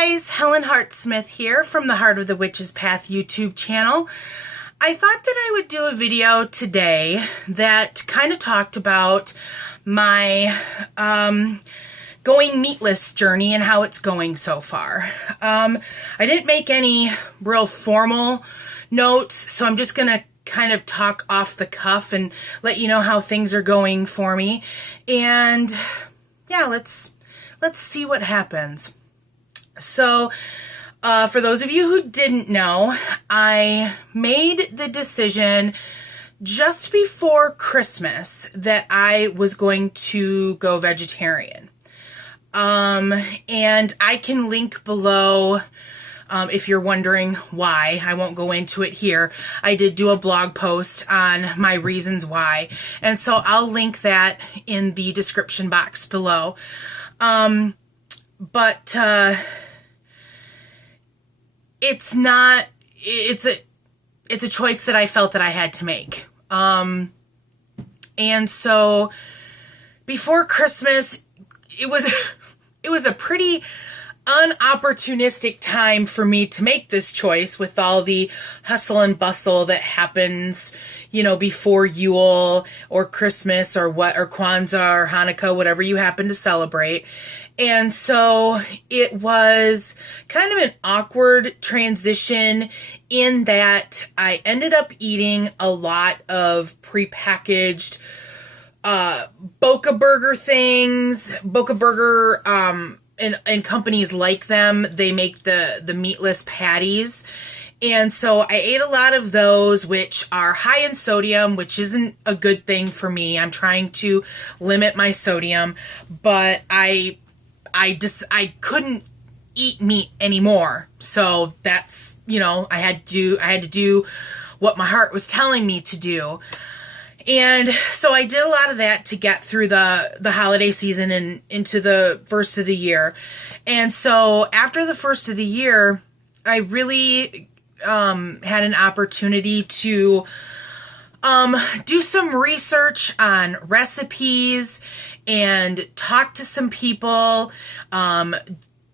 guys, Helen Hart-Smith here from the Heart of the Witch's Path YouTube channel. I thought that I would do a video today that kind of talked about my going meatless journey and how it's going so far. I didn't make any real formal notes, so I'm just going to kind of talk off the cuff and let you know how things are going for me. And yeah, let's see what happens. So, for those of you who didn't know, I made the decision just before Christmas that I was going to go vegetarian. And I can link below if you're wondering why. I won't go into it here. I did do a blog post on my reasons why, and so I'll link that in the description box below. But it's a choice that I felt that I had to make. And so before Christmas, it was a pretty unopportunistic time for me to make this choice with all the hustle and bustle that happens, you know, before Yule or Christmas or Kwanzaa or Hanukkah, whatever you happen to celebrate. And so it was kind of an awkward transition in that I ended up eating a lot of prepackaged Boca Burger things. Boca Burger and companies like them, they make the meatless patties. And so I ate a lot of those, which are high in sodium, which isn't a good thing for me. I'm trying to limit my sodium, but I couldn't eat meat anymore. So that's, you know, I had to do what my heart was telling me to do. And so I did a lot of that to get through the holiday season and into the first of the year. And so after the first of the year, I really had an opportunity to do some research on recipes and talk to some people,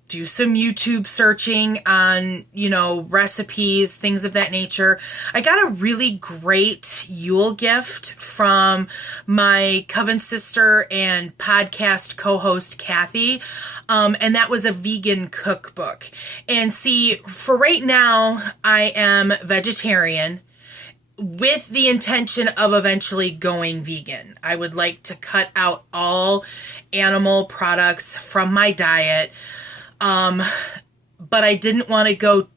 do some YouTube searching on, you know, recipes, things of that nature. I got a really great Yule gift from my coven sister and podcast co-host, Kathy. And that was a vegan cookbook. And see, for right now, I am vegetarian with the intention of eventually going vegan. I would like to cut out all animal products from my diet. But I didn't want to go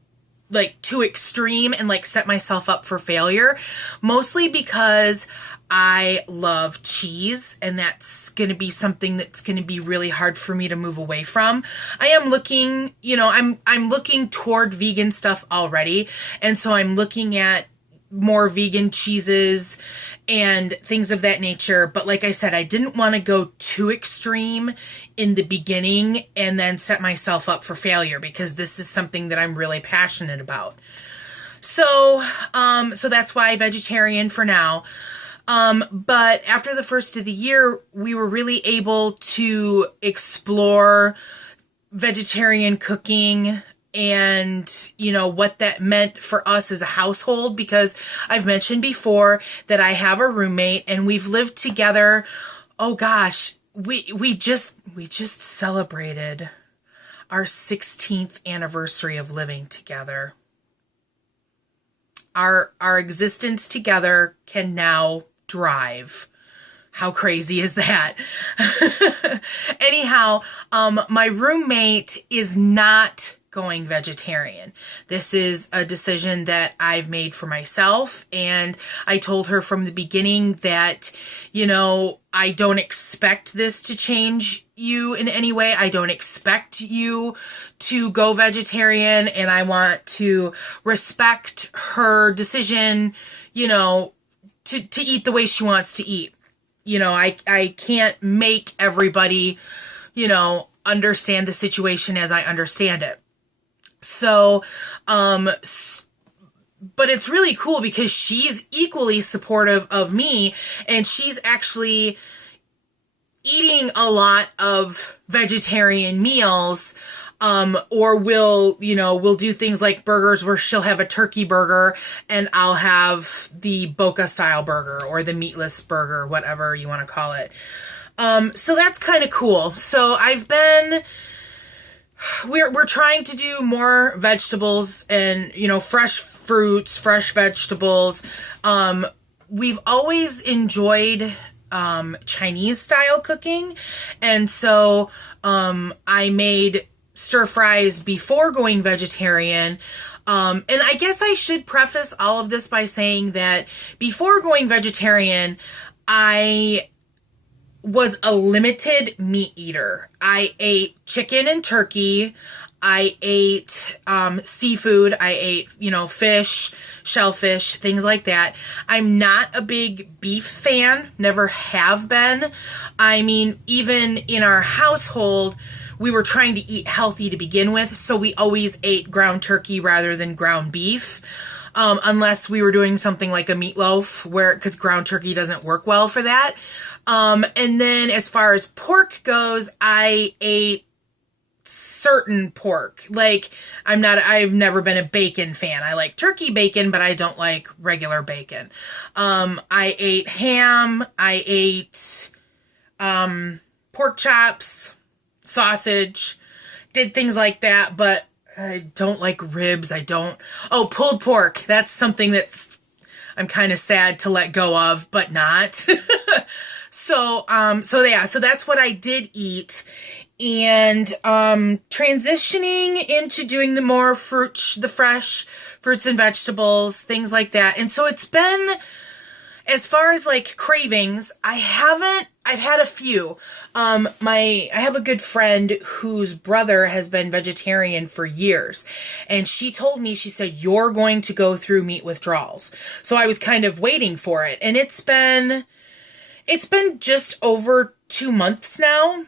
like too extreme and like set myself up for failure, mostly because I love cheese, and that's going to be something that's going to be really hard for me to move away from. I am looking, you know, I'm looking toward vegan stuff already. And so I'm looking at more vegan cheeses and things of that nature. But like I said, I didn't want to go too extreme in the beginning and then set myself up for failure, because this is something that I'm really passionate about. So that's why vegetarian for now. But after the first of the year, we were really able to explore vegetarian cooking and, you know, what that meant for us as a household, because I've mentioned before that I have a roommate and we've lived together. Oh gosh, we just celebrated our 16th anniversary of living together. Our existence together can now drive. How crazy is that? Anyhow, my roommate is not going vegetarian. This is a decision that I've made for myself, and I told her from the beginning that, you know, I don't expect this to change you in any way. I don't expect you to go vegetarian, and I want to respect her decision, you know, to eat the way she wants to eat. You know, I can't make everybody, you know, understand the situation as I understand it. So, but it's really cool because she's equally supportive of me, and she's actually eating a lot of vegetarian meals Or we'll do things like burgers where she'll have a turkey burger and I'll have the Boca style burger or the meatless burger, whatever you want to call it. So that's kind of cool. So we're trying to do more vegetables and, fresh fruits, fresh vegetables. We've always enjoyed Chinese style cooking. And so I made stir fries before going vegetarian. And I guess I should preface all of this by saying that before going vegetarian, I was a limited meat eater. I ate chicken and turkey. I ate seafood. I ate, fish, shellfish, things like that. I'm not a big beef fan, never have been. I mean, even in our household, we were trying to eat healthy to begin with, so we always ate ground turkey rather than ground beef. Unless we were doing something like a meatloaf, because ground turkey doesn't work well for that. And then as far as pork goes, I ate certain pork. Like, I've never been a bacon fan. I like turkey bacon, but I don't like regular bacon. I ate ham. I ate, pork chops, sausage, did things like that, but I don't like ribs. Pulled pork. That's something I'm kind of sad to let go of, but not. So that's what I did eat. And transitioning into doing the more fresh fruits and vegetables, things like that. And so it's been, as far as like cravings, I've had a few. I have a good friend whose brother has been vegetarian for years. And she told me, she said, you're going to go through meat withdrawals. So I was kind of waiting for it. And it's been just over 2 months now.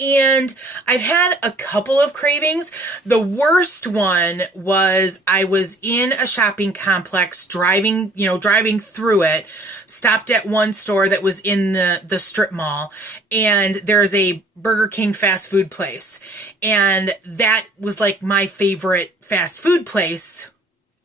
And I've had a couple of cravings. The worst one was I was in a shopping complex driving through it, stopped at one store that was in the strip mall, and there's a Burger King fast food place. And that was like my favorite fast food place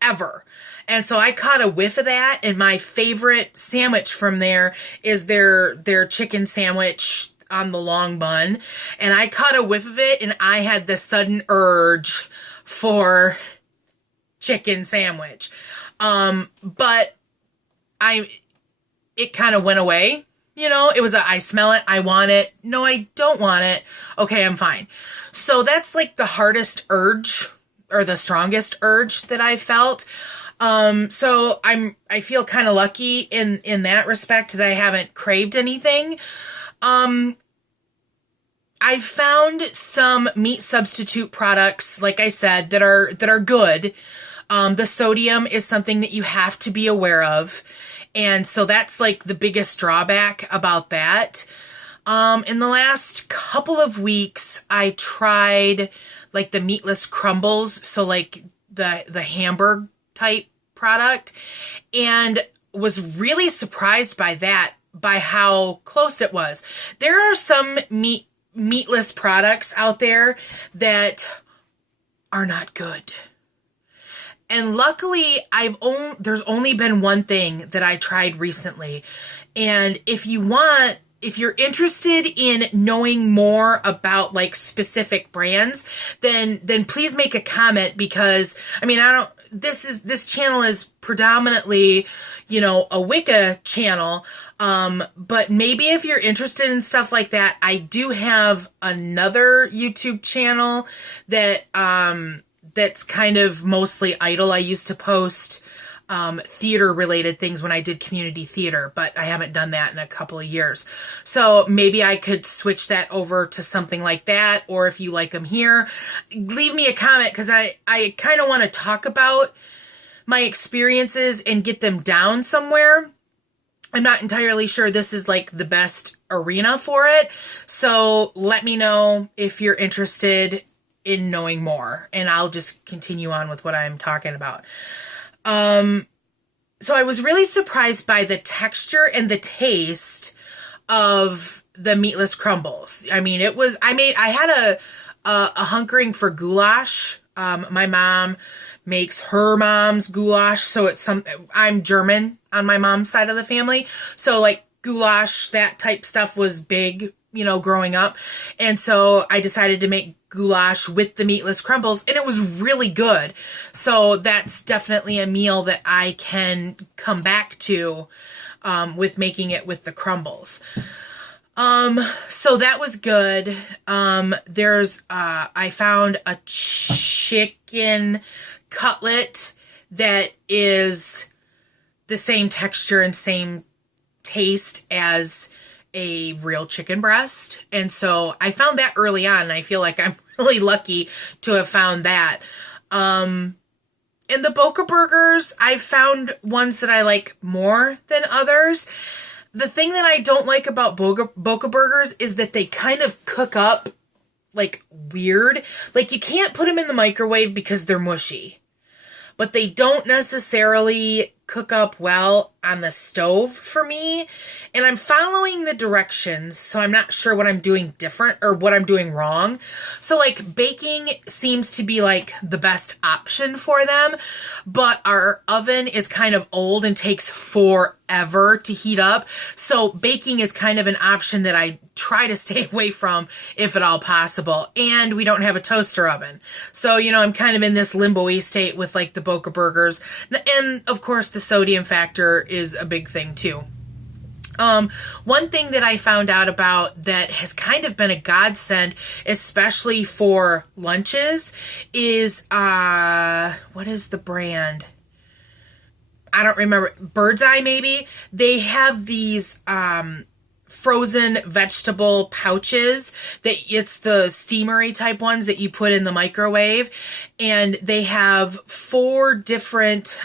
ever. And so I caught a whiff of that, and my favorite sandwich from there is their chicken sandwich on the long bun. And I caught a whiff of it, and I had the sudden urge for chicken sandwich. But it kind of went away. It was I smell it, I want it. No, I don't want it. Okay, I'm fine. So that's like the hardest urge, or the strongest urge that I felt. So I feel kind of lucky in that respect that I haven't craved anything. I found some meat substitute products, like I said, that are good. The sodium is something that you have to be aware of. And so that's like the biggest drawback about that. In the last couple of weeks, I tried like the meatless crumbles. So like the Hamburg type product, and was really surprised by that, by how close it was. There are some meatless products out there that are not good. And luckily, there's only been one thing that I tried recently. And if you're interested in knowing more about like specific brands, then please make a comment, because this channel is predominantly, a Wicca channel. But maybe if you're interested in stuff like that, I do have another YouTube channel that's kind of mostly idle. I used to post theater related things when I did community theater, but I haven't done that in a couple of years. So maybe I could switch that over to something like that. Or if you like them here, leave me a comment, because I kind of want to talk about my experiences and get them down somewhere. I'm not entirely sure this is like the best arena for it. So let me know if you're interested in knowing more, and I'll just continue on with what I'm talking about. So I was really surprised by the texture and the taste of the meatless crumbles. I mean, I had a hankering for goulash. My mom makes her mom's goulash, so I'm German on my mom's side of the family, so like goulash, that type stuff was big, growing up. And so I decided to make goulash with the meatless crumbles, and it was really good. So that's definitely a meal that I can come back to with making it with the crumbles. So that was good. I found a chicken cutlet that is the same texture and same taste as a real chicken breast. And so I found that early on, and I feel like I'm really lucky to have found that. In the Boca burgers, I've found ones that I like more than others. The thing that I don't like about Boca burgers is that they kind of cook up like weird. Like you can't put them in the microwave because they're mushy. But they don't necessarily cook up well on the stove for me. And I'm following the directions, so I'm not sure what I'm doing different or what I'm doing wrong. So like baking seems to be like the best option for them, but our oven is kind of old and takes forever to heat up. So baking is kind of an option that I try to stay away from if at all possible. And we don't have a toaster oven. So, I'm kind of in this limbo-y state with like the Boca burgers. And of course the sodium factor is a big thing too. One thing that I found out about that has kind of been a godsend, especially for lunches, is, what is the brand? I don't remember. Bird's Eye, maybe? They have these, frozen vegetable pouches that it's the steamery type ones that you put in the microwave. And they have 4 different,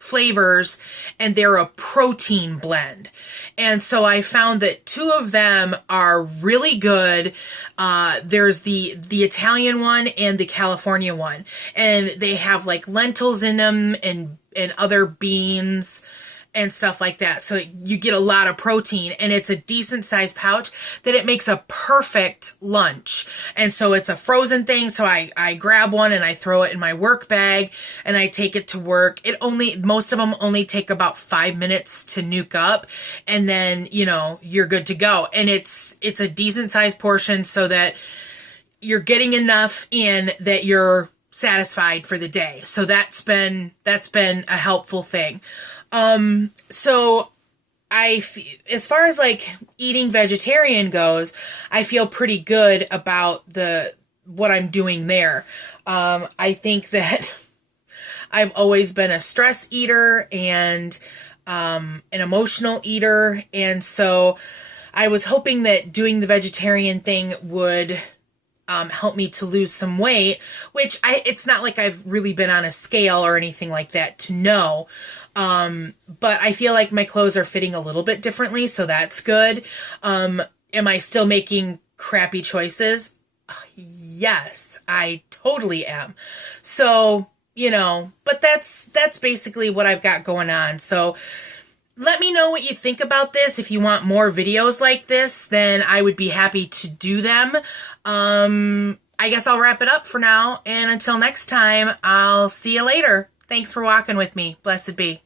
flavors, and they're a protein blend. And so I found that 2 of them are really good. There's the Italian one and the California one. And they have like lentils in them and other beans and stuff like that. So you get a lot of protein, and it's a decent sized pouch that it makes a perfect lunch. And so it's a frozen thing. So I grab one and I throw it in my work bag and I take it to work. Most of them only take about 5 minutes to nuke up, and then, you're good to go. And it's a decent sized portion so that you're getting enough in that you're satisfied for the day. So that's been a helpful thing. So as far as like eating vegetarian goes, I feel pretty good about what I'm doing there. I think that I've always been a stress eater and, an emotional eater. And so I was hoping that doing the vegetarian thing would, help me to lose some weight, which it's not like I've really been on a scale or anything like that to know. But I feel like my clothes are fitting a little bit differently, so that's good. Am I still making crappy choices? Yes, I totally am. So, but that's basically what I've got going on. So let me know what you think about this. If you want more videos like this, then I would be happy to do them. I guess I'll wrap it up for now. And until next time, I'll see you later. Thanks for walking with me. Blessed be.